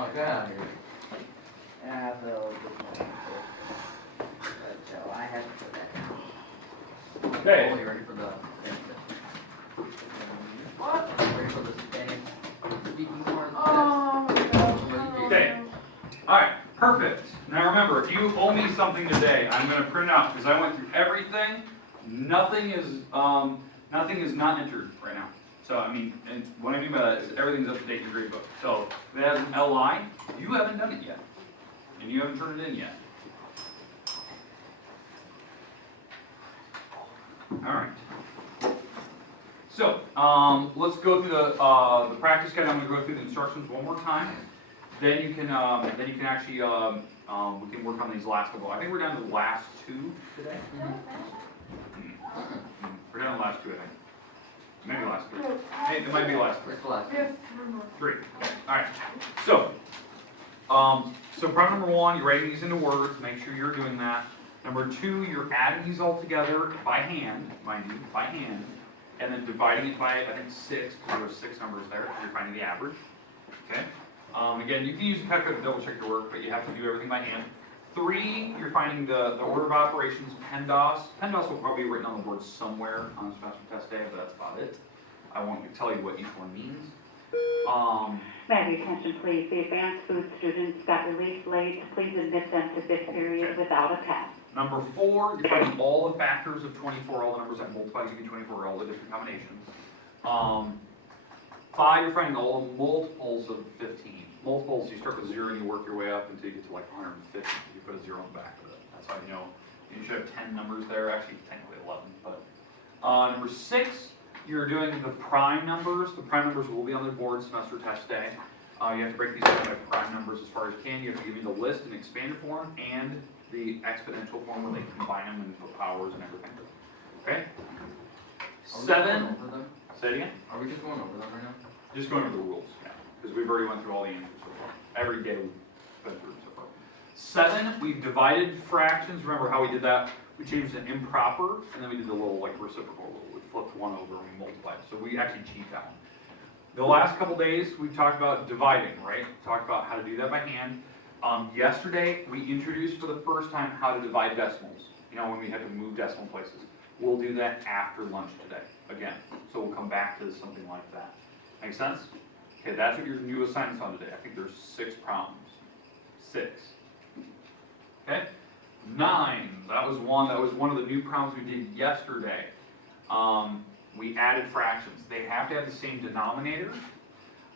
Oh, get out of here. Yeah, Phil, so I have to put that down. Okay. Only ready for the What? ready for the Spanish speaking part. Okay. Alright, perfect. Now remember, if you owe me something today, I'm going to print it out because I went through everything. Nothing is not entered right now. So, I mean, and what I mean by that is everything's up to date in your grade book. So, if it has an LI, you haven't done it yet. And you haven't turned it in yet. Alright. So, let's go through the practice guide. I'm going to go through the instructions one more time. Then you can actually, we can work on these last couple. I think we're down to the last two today. We're down to the last two, I think. Maybe last three. Hey, it might be last three. What's the last one? Three. Alright. So, problem number one, you're writing these into words. Make sure you're doing that. Number two, you're adding these all together by hand, mind you, by hand. And then dividing it by, I think, 6, because there are 6 numbers there. You're finding the average. Okay? Again, you can use a calculator to double check your work, but you have to do everything by hand. 3, you're finding the order of operations, PEMDAS. PEMDAS will probably be written on the board somewhere on semester test day, but that's about it. I won't tell you what each one means. May I have your attention, please? The advanced food students got released late. Please admit them to fifth period without a test. Number 4, you're finding all the factors of 24, all the numbers that multiply to give you 24, all the different combinations. 5, you're finding all the multiples of 15. Multiples, you start with 0 and you work your way up until you get to like 150. You put a 0 on the back of it. That's how you know. You should have 10 numbers there, actually technically 11. But number 6, you're doing the prime numbers. The prime numbers will be on the board semester test day. You have to break these down by prime numbers as far as you can. You have to give me the list in expanded form and the exponential form where they combine them and put powers and everything. Okay? 7. Say it again. Are we just going over them right now? Just going over the rules, yeah. Because we've already went through all the answers so far. Every day we've been through so far. 7, we've divided fractions. Remember how we did that? We changed an improper, and then we did the little like reciprocal rule. We flipped 1 over and we multiplied. So we actually cheat that one. The last couple days, we talked about dividing, right? Talked about how to do that by hand. Yesterday, we introduced for the first time how to divide decimals. You know, when we had to move decimal places. We'll do that after lunch today, again. So we'll come back to something like that. Make sense? Okay, that's what your new assignment's on today. I think there's 6 problems. 6. Okay? 9, that was one of the new problems we did yesterday. We added fractions. They have to have the same denominator.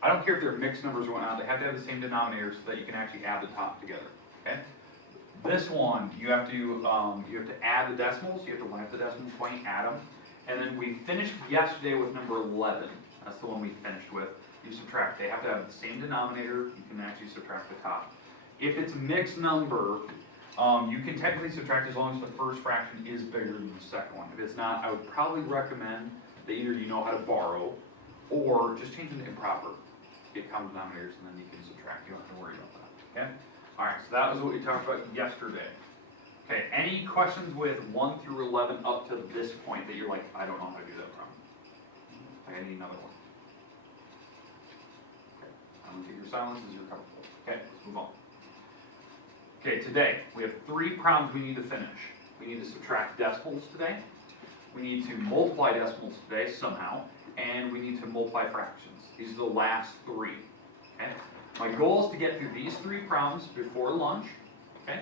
I don't care if they're mixed numbers or whatnot, they have to have the same denominator so that you can actually add the top together. Okay? This one, you have to add the decimals, you have to line up the decimal point, add them. And then we finished yesterday with number 11. That's the one we finished with. You subtract. They have to have the same denominator, you can actually subtract the top. If it's a mixed number, you can technically subtract as long as the first fraction is bigger than the second one. If it's not, I would probably recommend that either you know how to borrow or just change it to improper. Get common denominators and then you can subtract. You don't have to worry about that. Okay? Alright, so that was what we talked about yesterday. Okay, any questions with 1 through 11 up to this point that you're like, I don't know how to do that problem? Like, I need another one. Okay, I'm going to take your silence as you're comfortable. Okay, let's move on. Okay, today we have 3 problems we need to finish. We need to subtract decimals today. We need to multiply decimals today somehow. And we need to multiply fractions. These are the last 3. Okay? My goal is to get through these 3 problems before lunch. Okay?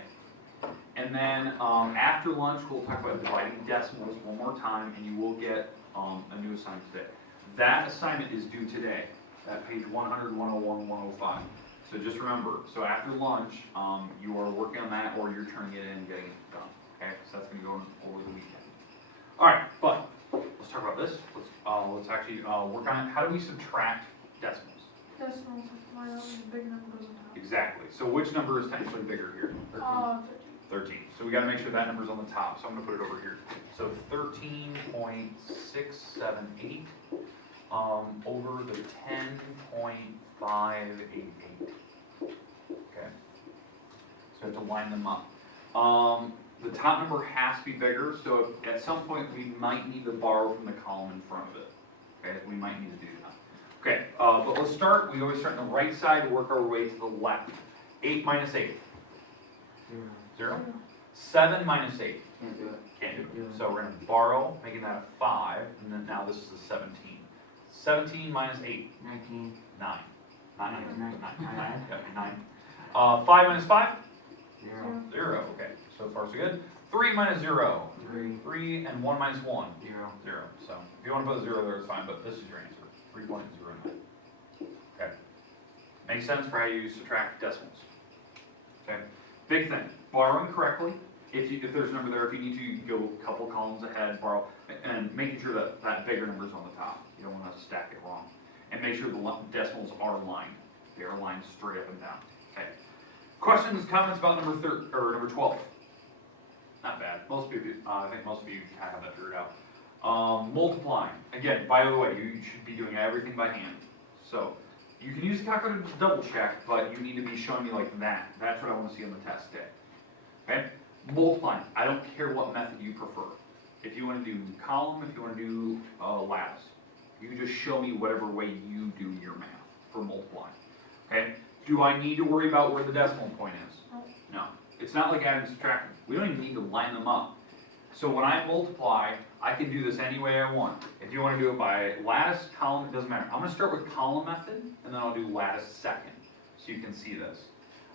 And then after lunch, we'll talk about dividing decimals one more time, and you will get a new assignment today. That assignment is due today at page 100, 101, 105. So just remember, so after lunch, you are working on that or you're turning it in and getting it done. Okay? So that's going to go over the weekend. All right, but let's talk about this. Let's actually work on it. How do we subtract decimals? Decimals line up with the big numbers on top. Exactly. So which number is technically bigger here? 13. 13. So we got to make sure that number's on the top. So I'm going to put it over here. So 13.678 over the 10.588. Okay. So I have to line them up. The top number has to be bigger, so if at some point we might need to borrow from the column in front of it. Okay, we might need to do that. Okay, but let's start, we always start on the right side, work our way to the left. 8 minus 8, 0. 7 minus 8, Can't do it. can't do it. So we're gonna borrow, making that a 5, and then now this is a 17. 17 minus 8, 19. 9. Not 9, 9, 9. yeah, 9. 5 minus 5? 0. 0, okay, so far so good. 3 minus 0, 3. 3, and 1 minus 1, 0. 0. So if you wanna put a 0 there, it's fine, but this is your answer, 3.09. Okay, makes sense for how you subtract decimals. Okay, big thing, borrowing correctly. If there's a number there, if you need to, you can go a couple columns ahead, borrow, and making sure that that bigger number is on the top. You don't want to stack it wrong. And make sure the decimals are aligned. They are aligned straight up and down. Okay. Questions, comments about number 12? Not bad. Most people, I think most of you kind of have that figured out. Multiplying. Again, by the way, you should be doing everything by hand. So you can use the calculator to double check, but you need to be showing me like that. That's what I want to see on the test day. Okay? Multiplying. I don't care what method you prefer. If you want to do column, if you want to do lattice, you just show me whatever way you do your math for multiplying. Okay? Do I need to worry about where the decimal point is? No. It's not like adding and subtracting. We don't even need to line them up. So when I multiply, I can do this any way I want. If you want to do it by lattice, column, it doesn't matter. I'm going to start with column method, and then I'll do lattice second, so you can see this.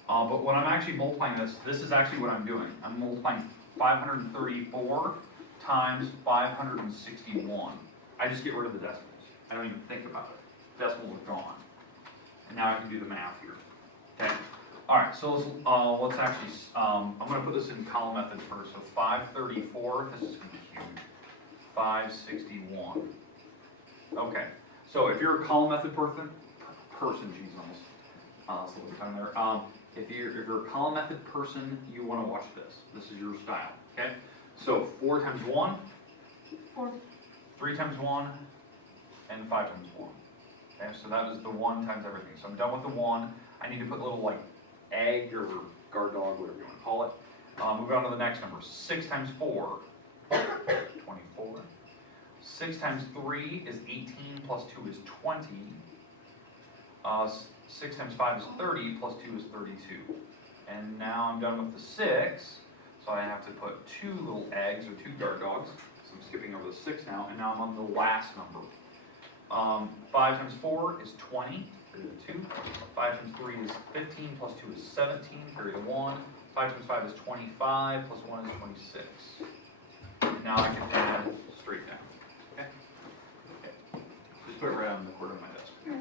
But when I'm actually multiplying this is actually what I'm doing. I'm multiplying 534 times 561. I just get rid of the decimals. I don't even think about it. Decimals are gone. And now I can do the math here. Okay. All right. So let's actually. I'm going to put this in column method first. So 534. This is going to be huge. 561. Okay. So if you're a column method person, geez, almost a little time there. If you're a column method person, you want to watch this. This is your style. Okay. So 4 times 1. 4. 3 times 1, and 5 times 1. Okay, so that is the 1 times everything. So I'm done with the 1. I need to put a little like egg or guard dog, whatever you want to call it. Move on to the next number. 6 times 4, 24. 6 times 3 is 18, plus 2 is 20. 6 times 5 is 30, plus 2 is 32. And now I'm done with the 6, so I have to put 2 little eggs or 2 guard dogs. So I'm skipping over the 6 now, and now I'm on the last number. 5 times 4 is 20, carry the 2. 5 times 3 is 15, plus 2 is 17, carry the 1. 5 times 5 is 25, plus 1 is 26. And now I can add straight down. Okay? Just put it right on the corner of my desk. Okay.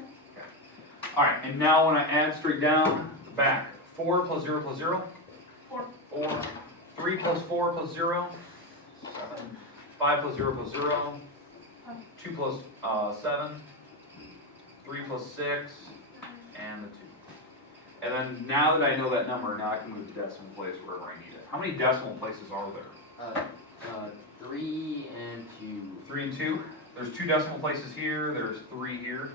All right, and now when I add straight down, the back. 4 plus 0 plus 0? 4. 4. 3 plus 4 plus 0? 7. 5 plus 0 plus 0? 2 plus 7, 3 plus 6, and the 2. And then now that I know that number, now I can move the decimal place wherever I need it. How many decimal places are there? 3 and 2. 3 and 2? There's 2 decimal places here, there's 3 here.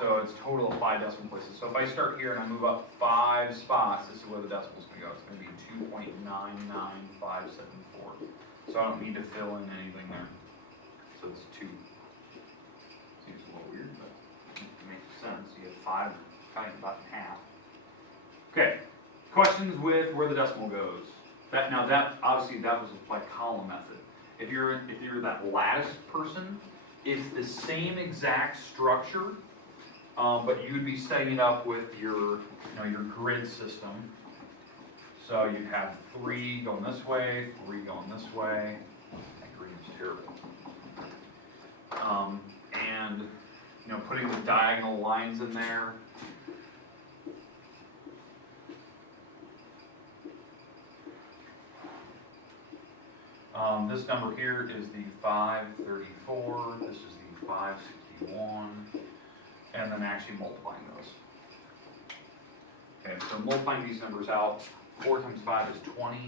So it's total of 5 decimal places. So if I start here and I move up 5 spots, this is where the decimal's going to go. It's going to be 2.99574. So I don't need to fill in anything there. So it's 2. Seems a little weird, but it makes sense. You have 5 cutting about in half. Okay. Questions with where the decimal goes? That obviously that was like column method. If you're that lattice person, it's the same exact structure, but you'd be setting it up with your your grid system. So you'd have 3 going this way, 3 going this way. That green is terrible. And putting the diagonal lines in there. This number here is the 534. This is the 561, and then actually multiplying those. Okay, so multiplying these numbers out. 4 times 5 is 20.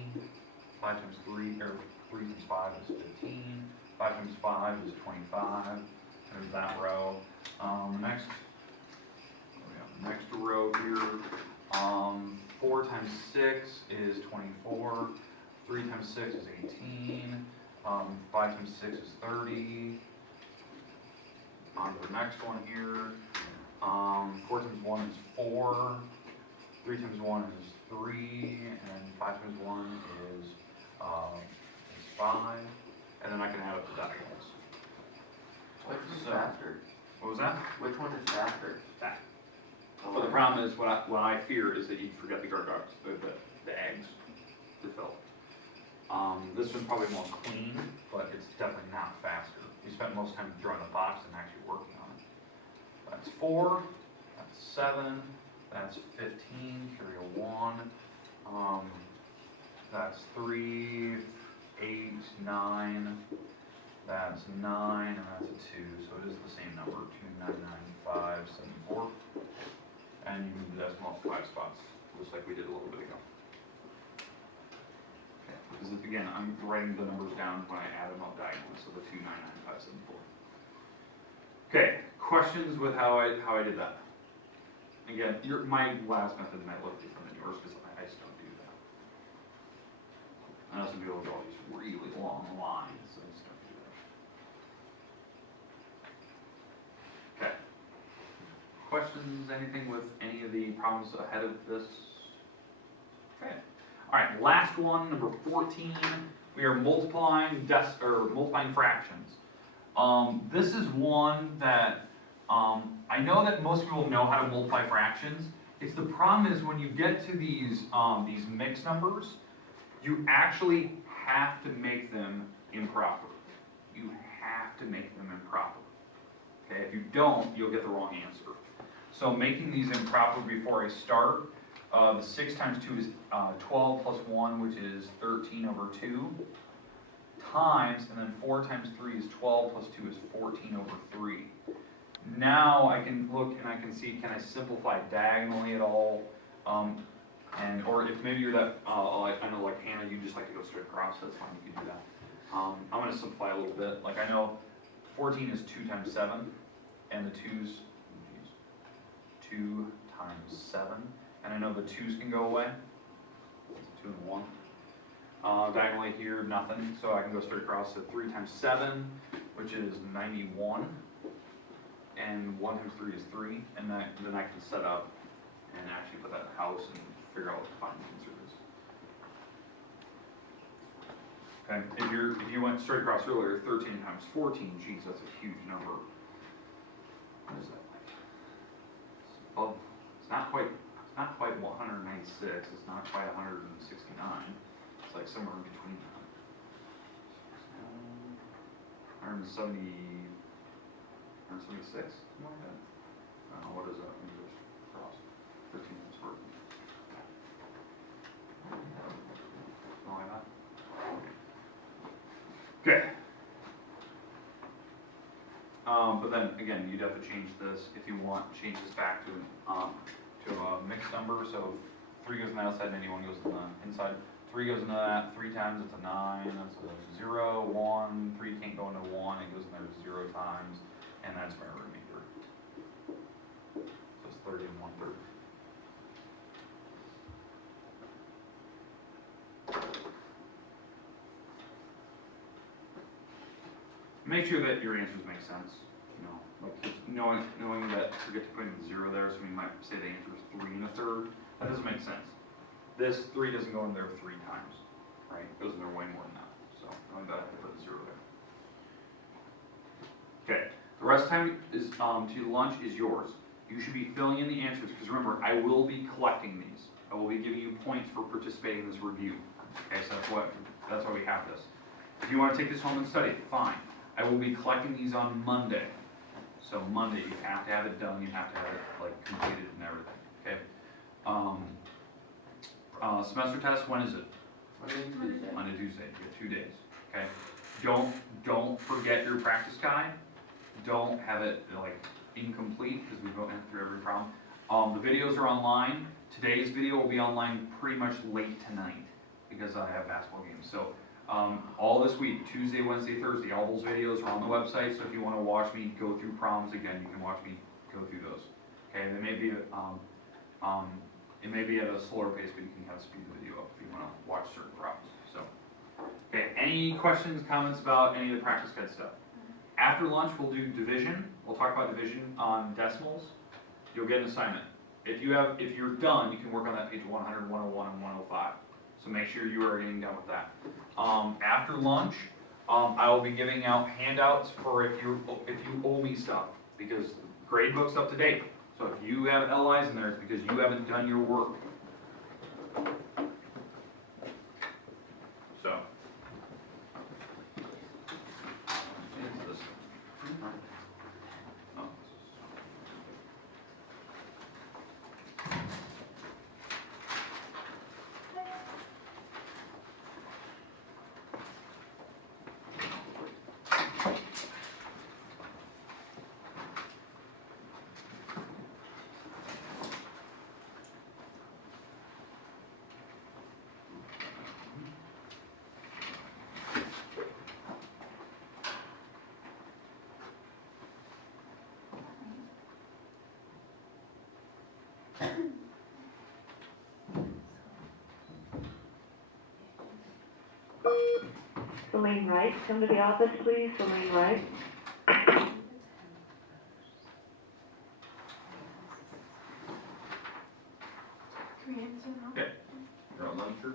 5 times 3, or 3 times 5 is 15. 5 times 5 is 25. There's that row. Next row here. 4 times 6 is 24. 3 times 6 is 18. 5 times 6 is 30. On to the next one here. 4 times 1 is 4, 3 times 1 is 3, and 5 times 1 is 5, and then I can add up the decimals. Which is So- faster? What was that? Which one is faster? That. But the problem is, what I fear is that you forget the gargoyles, the eggs to fill. This one's probably more clean, but it's definitely not faster. You spent most time drawing the box than actually working on it. That's 4, that's 7, that's 15, carry a 1. That's 3, 8, 9, that's 9, and that's a 2, so it is the same number, 299,574. And you move the decimal up 5 spots, just like we did a little bit ago. Okay, because again, I'm writing the numbers down when I add them up diagonally, so the 299,574. Okay, questions with how I did that? Again, my last method might look different than yours because I just don't do that. I know some people draw these really long lines, so I just don't do that. Okay. Questions, anything with any of the problems ahead of this? Okay. All right, last one, number 14. We are multiplying multiplying fractions. This is one that I know that most people know how to multiply fractions. It's the problem is when you get to these mixed numbers, you actually have to make them improper. You have to make them improper. Okay, if you don't, you'll get the wrong answer. So making these improper before I start, the 6 times 2 is 12 plus 1, which is 13 over 2, times, and then 4 times 3 is 12 plus 2 is 14 over 3. Now I can look and I can see, can I simplify diagonally at all? Or if maybe you're that, I know like Hannah, you just like to go straight across, that's fine, you can do that. I'm going to simplify a little bit. Like I know 14 is 2 times 7, and the 2's 2 times 7, and I know the 2's can go away. 2 and 1. Diagonally here, nothing, so I can go straight across to 3 times 7, which is 91, and 1 times 3 is 3, and then I can set up and actually put that in the house and figure out what the final answer is. Okay, if you went straight across earlier, 13 times 14, geez, that's a huge number. What is that like? Well, it's not quite 196, it's not quite 169. It's like somewhere in between that. 170, 176, something like that. I don't know, what is that? Let me just cross. 13 times 14. Something like that. Okay. But then again, you'd have to change this if you want. Change this back to a mixed number. So 3 goes on the outside, and anyone goes on the inside. 3 goes into that 3 times. It's a 9. That's a 0, 1. 3 can't go into 1. It goes in there 0 times, and that's my remainder. So it's 30 and 1/3. Make sure that your answers make sense. You know, like just knowing that forget to put in 0 there, so we might say the answer is 3 1/3. That doesn't make sense. This 3 doesn't go in there 3 times, right? It goes in there way more than that. So knowing that, I have to put a 0 there. Okay. The rest of the time is to lunch is yours. You should be filling in the answers because remember, I will be collecting these. I will be giving you points for participating in this review. Okay, so that's why we have this. If you want to take this home and study it, fine. I will be collecting these on Monday. So Monday, you have to have it done. You have to have it like completed and everything. Okay. Semester test. When is it? Monday, Tuesday. You have 2 days. Okay. Don't forget your practice guide. Don't have it like incomplete because we won't through every problem. The videos are online. Today's video will be online pretty much late tonight because I have basketball games. So all this week, Tuesday, Wednesday, Thursday, all those videos are on the website. So if you want to watch me go through problems again, you can watch me go through those. Okay, they may be it may be at a slower pace, but you can kind of speed the video up if you want to watch certain problems. So, okay, any questions, comments about any of the practice guide stuff? After lunch, we'll do division. We'll talk about division on decimals. you'll get an assignment. If you're done, you can work on that page 100, 101, and 105. So make sure you are getting done with that. After lunch, I will be giving out handouts for if you owe me stuff, because grade book's up to date. So if you have LIs in there, it's because you haven't done your work. So. Is this- oh, Celine Wright, come to the office, please. Celine Wright. Can we answer now? Okay. You're on lunch, or?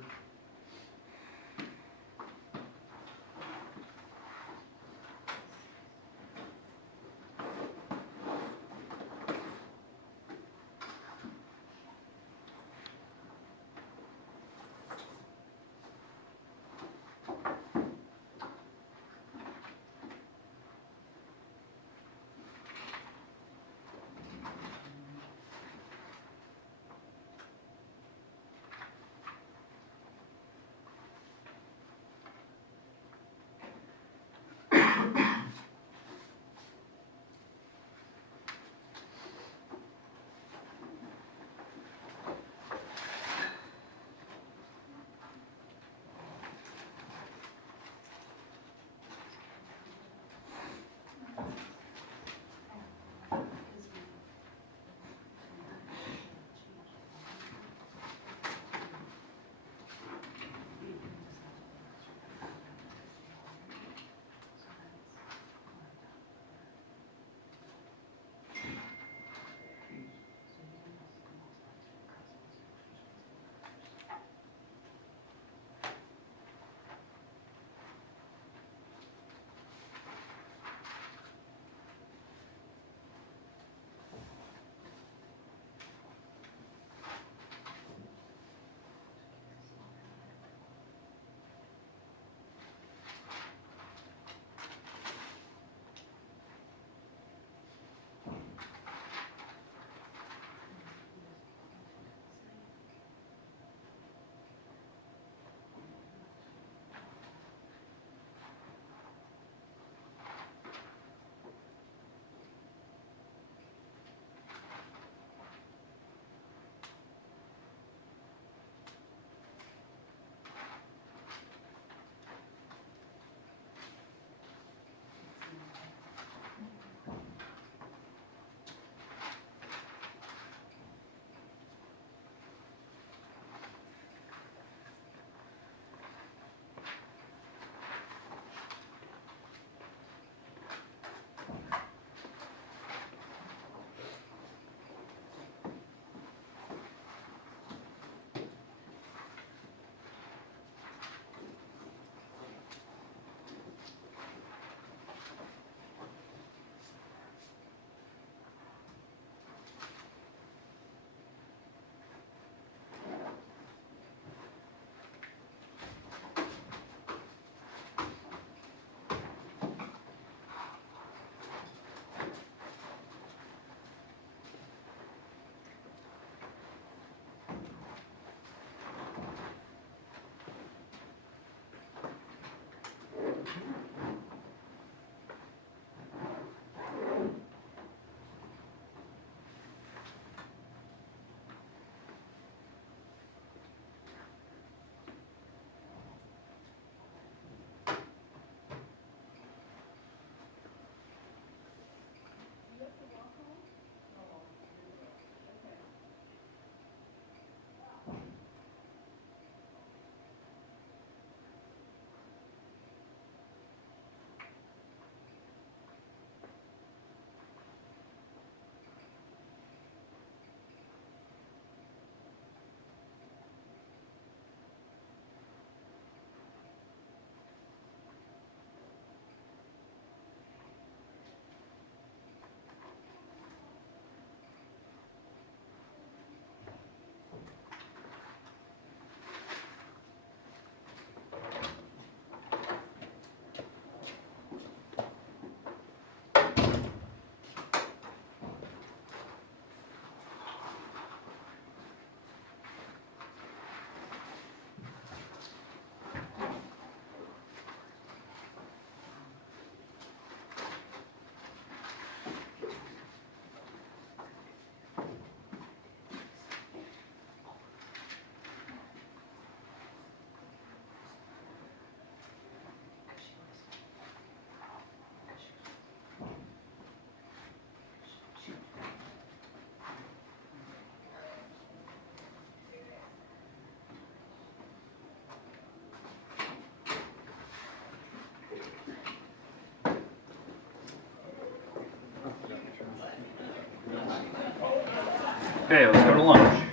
Okay, let's go to lunch.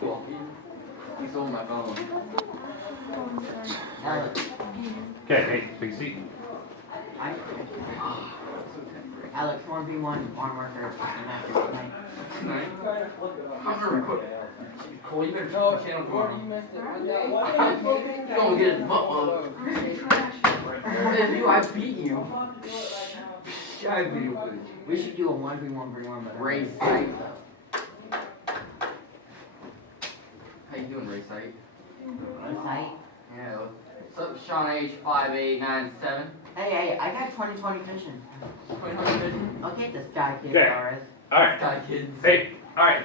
Cool. He sold my phone. Alex, Okay, hey, take a seat. I, Alex, 1v1 farm worker, after midnight. I'm gonna record. Cole, you better tell channel tomorrow. Don't get his butt whooped. If you, I beat you. I beat you. We should do a 1v1 3-1, but Ray Sight. How you doing, Ray Sight? One fight. Yeah. What's up, Sean H. 5897? Hey, I got 2020 vision. Look at this guy, kid, Okay. Doris. Alright, Guy kids. hey, alright,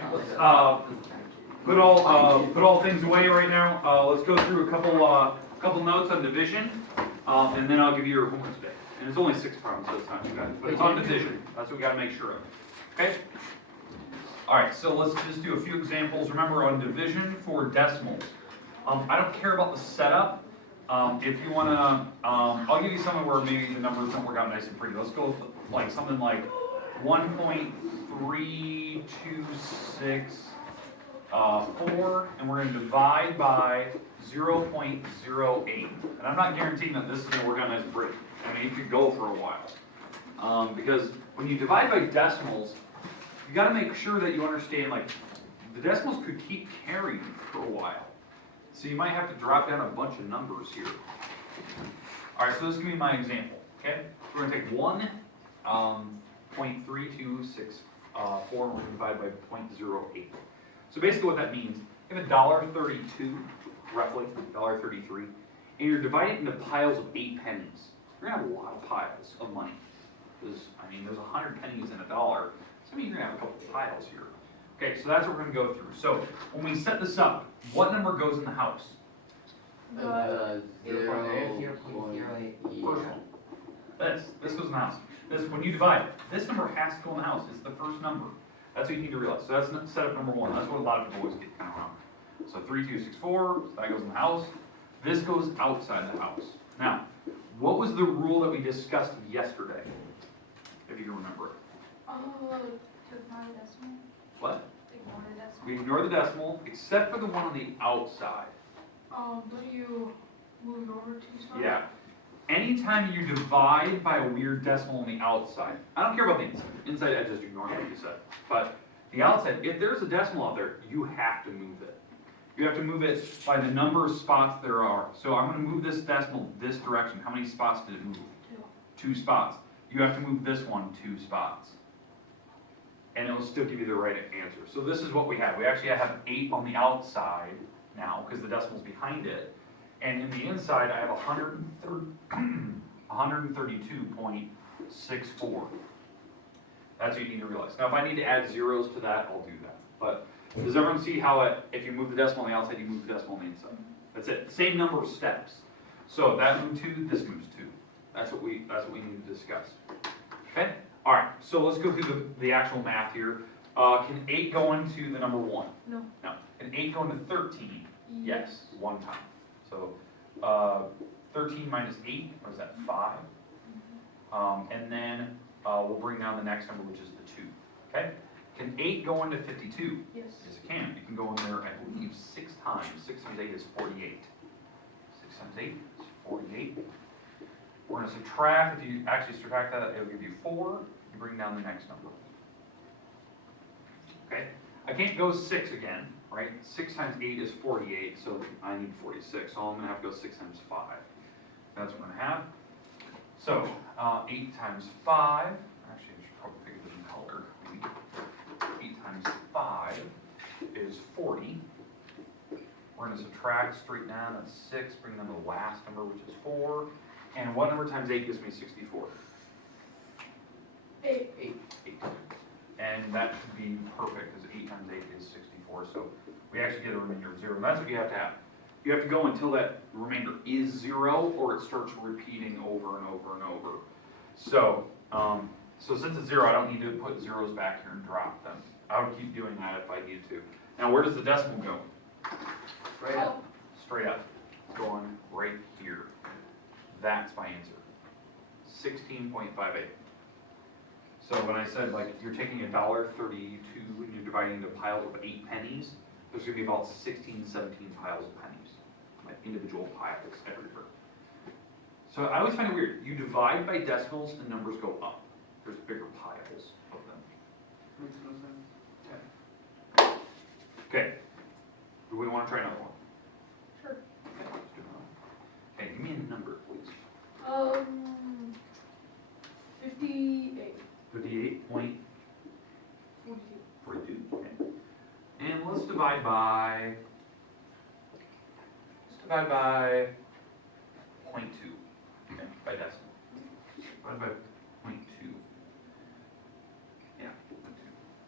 put all things away right now. Let's go through a couple notes on division, and then I'll give you your homework today. And it's only 6 problems, so it's not too bad. But it's on division. That's what we gotta make sure of. Okay? Alright, so let's just do a few examples. Remember, on division for decimals, I don't care about the setup. If you wanna, I'll give you something where maybe the numbers don't work out nice and pretty. Let's go with like something like 1.326 and we're gonna divide by 0.08. And I'm not guaranteeing that this is gonna work out nice and pretty. I mean, it could go for a while. Because when you divide by decimals, you gotta make sure that you understand, like, the decimals could keep carrying for a while. So you might have to drop down a bunch of numbers here. All right, so this is gonna be my example, okay? We're gonna take 1.3264, and we're gonna divide by 0.08. So basically what that means, you have $1.32, roughly, $1.33, and you're dividing it into piles of 8 pennies. You're gonna have a lot of piles of money. Because, I mean, there's 100 pennies in $1, so I mean, you're gonna have a couple of piles here. Okay, so that's what we're gonna go through. So when we set this up, what number goes in the house? 0.08. This goes in the house. When you divide, this number has to go in the house. It's the first number. That's what you need to realize. So that's setup number 1. That's what a lot of people always get kind of wrong. So 3264, so that goes in the house. This goes outside the house. Now, what was the rule that we discussed yesterday? If you can remember it. To ignore the decimal. What? Ignore the decimal. We ignore the decimal, except for the one on the outside. But you move over 2 spots? Yeah. Anytime you divide by a weird decimal on the outside, I don't care about the inside. Inside, I just ignore what you said. But the outside, if there's a decimal out there, you have to move it. You have to move it by the number of spots there are. So I'm going to move this decimal this direction. How many spots did it move? 2. 2 spots. You have to move this one 2 spots. And it will still give you the right answer. So this is what we have. We actually have 8 on the outside now, because the decimal's behind it. And in the inside, I have 132.64. That's what you need to realize. Now, if I need to add zeros to that, I'll do that. But does everyone see how if you move the decimal on the outside, you move the decimal on the inside? That's it. Same number of steps. So that moved 2, this moves 2. That's what we need to discuss. Okay? All right. So let's go through the actual math here. Can 8 go into the number 1? No. No. Can 8 go into 13? Yes, 1 time. So 13 minus 8, what is that, 5? And then we'll bring down the next number, which is the 2. Okay? Can 8 go into 52? Yes. Yes, it can. It can go in there, I believe, 6 times. 6 times 8 is 48. 6 times 8 is 48. We're going to subtract. If you actually subtract that, it'll give you 4. You bring down the next number. Okay? I can't go 6 again, right? 6 times 8 is 48, so I need 46. So I'm going to have to go 6 times 5. That's what I'm going to have. So 8 times 5, actually I should probably pick a different color. 8 times 5 is 40. We're going to subtract straight down. That's 6, bring down the last number, which is 4. And what number times 8 gives me 64? 8. 8. And that should be perfect, because 8 times 8 is 64. So we actually get a remainder of 0. And that's what you have to have. You have to go until that remainder is 0, or it starts repeating over and over and over. So, so since it's 0, I don't need to put zeros back here and drop them. I would keep doing that if I needed to. Now, where does the decimal go? Straight up. Straight up. It's going right here. That's my answer. 16.58. So when I said like you're taking $1.32 and you're dividing into piles of 8 pennies, there's gonna be about 16, 17 piles of pennies, like individual piles everywhere. So I always find it weird. You divide by decimals and numbers go up. There's bigger piles of them. Makes no sense. Okay. Do we want to try another one? Sure. Okay, let's do another one. Okay, give me a number, please. 58. 58.42. 42. Okay. And let's divide by 0.2. Okay, by decimal. Divide by 0.2. Yeah, 0.2.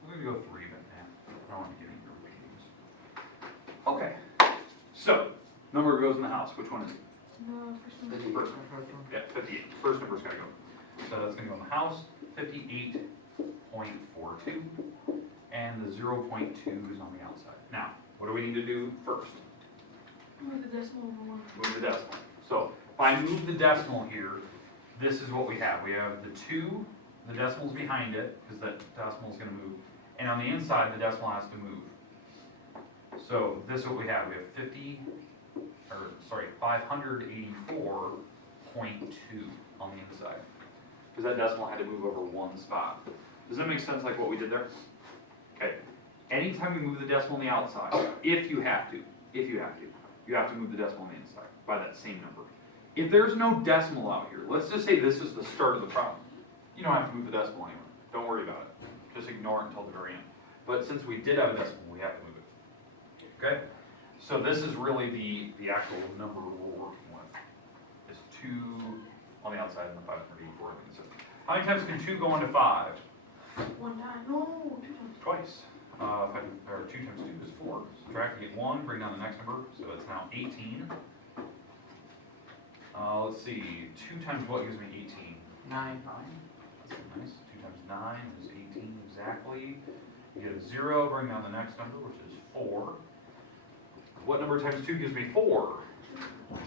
We're gonna go 3, but nah, I don't want to give you your ratings. Okay, so number goes in the house. Which one is it? No, first one. 58. First. Yeah, 58. First number's gotta go. So that's gonna go in the house. 58.42, and the 0.2 is on the outside. Now, what do we need to do first? Move the decimal over one. Move the decimal. So if I move the decimal here, this is what we have. We have the 2, the decimal's behind it, because that decimal's gonna move. And on the inside, the decimal has to move. So this is what we have. We have 584.2 on the inside. Because that decimal had to move over one spot. Does that make sense like what we did there? Okay. Anytime you move the decimal on the outside, if you have to move the decimal on the inside by that same number. If there's no decimal out here, let's just say this is the start of the problem. You don't have to move the decimal anywhere. Don't worry about it. Just ignore it until the very end. But since we did have a decimal, we have to move it. Okay? So this is really the actual number we're working with. Is 2 on the outside and the 584. So how many times can 2 go into 5? One time. No, 2 times. Twice. 2 times 2 is 4. Subtract, you get 1, bring down the next number, so it's now 18. Let's see, 2 times what gives me 18? 9. 9. That's nice. 2 times 9 is 18 exactly. You get a 0, bring down the next number, which is 4. What number times 2 gives me 4?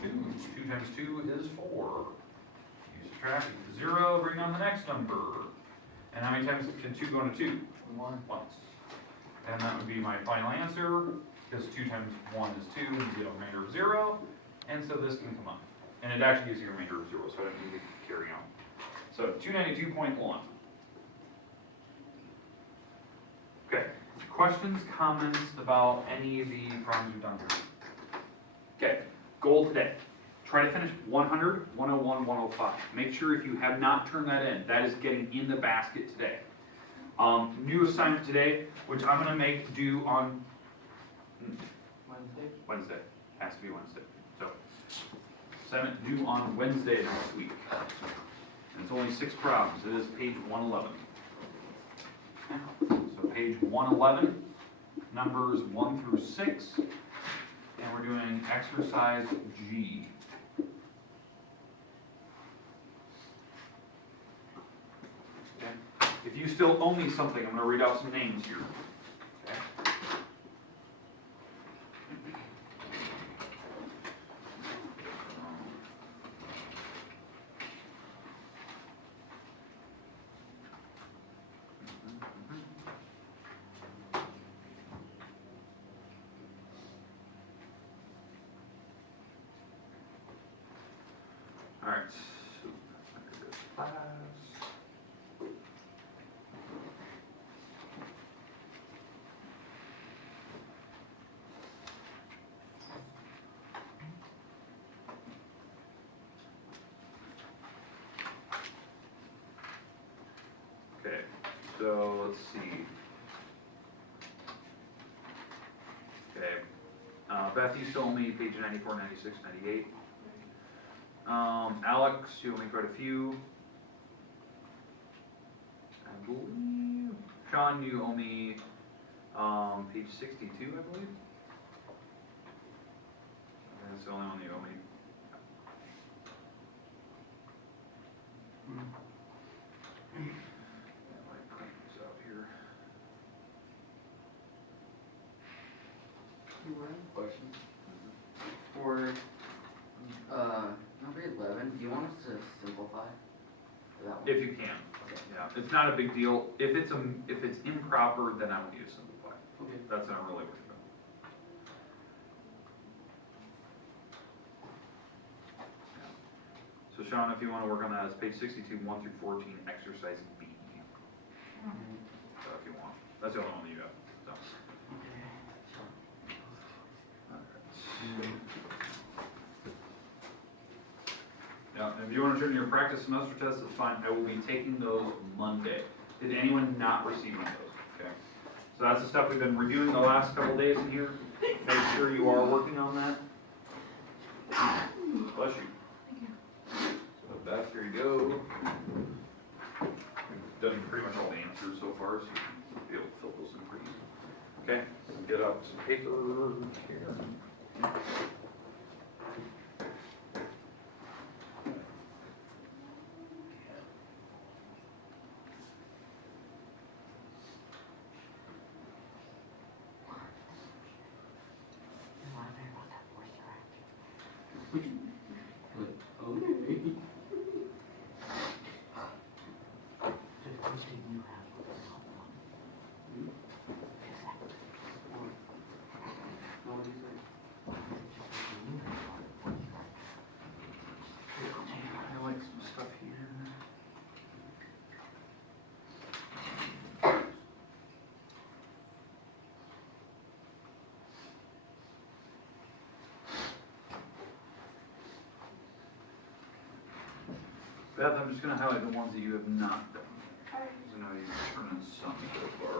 2. 2 times 2 is 4. You subtract, you get 0, bring down the next number. And how many times can 2 go into 2? 1. Once. And that would be my final answer, because 2 times 1 is 2, and you get a remainder of 0, and so this can come up. And it actually gives you a remainder of 0, so I don't need to carry on. So 292.1. Okay, questions, comments about any of the problems we've done here? Okay, goal today. Try to finish 100, 101, 105. Make sure if you have not turned that in, that is getting in the basket today. New assignment today, which I'm gonna make due on Wednesday. Has to be Wednesday. So, assignment due on Wednesday next week. And it's only 6 problems. It is page 111. So page 111, numbers 1 through 6, and we're doing exercise G. Okay. If you still owe me something, I'm going to read out some names here. Okay. All right. Class. Okay, so let's see. Okay, Beth, you still owe me page 94, 96, 98. Alex, you owe me quite a few. I believe. Sean, you owe me page 62, I believe. That's the only one you owe me. Yeah, let me print this out here. Question. For, number 11, do you want us to simplify for that one? If you can. Yeah, it's not a big deal. If it's improper, then I would use simplify. Okay. That's not really worth it. So Sean, if you wanna work on that, it's page 62, 1 through 14, exercise B. So if you want, that's the only one that you got, so. Alright. Yeah, and if you wanna turn in your practice semester tests, it's fine, I will be taking those Monday. Did anyone not receive one of those? Okay. So that's the stuff we've been reviewing the last couple days in here. Make sure you are working on that. Bless you. So back, here you go. We've done pretty much all the answers so far, so you can be able to fill those in pretty easy. Okay, get out some paper here. You wanna hear about that voice director? Okay. The first thing you have was a cell phone. Is that No, what do you say? I like some stuff here. Beth, I'm just gonna highlight the ones that you have not done. I know you've turned in some so far.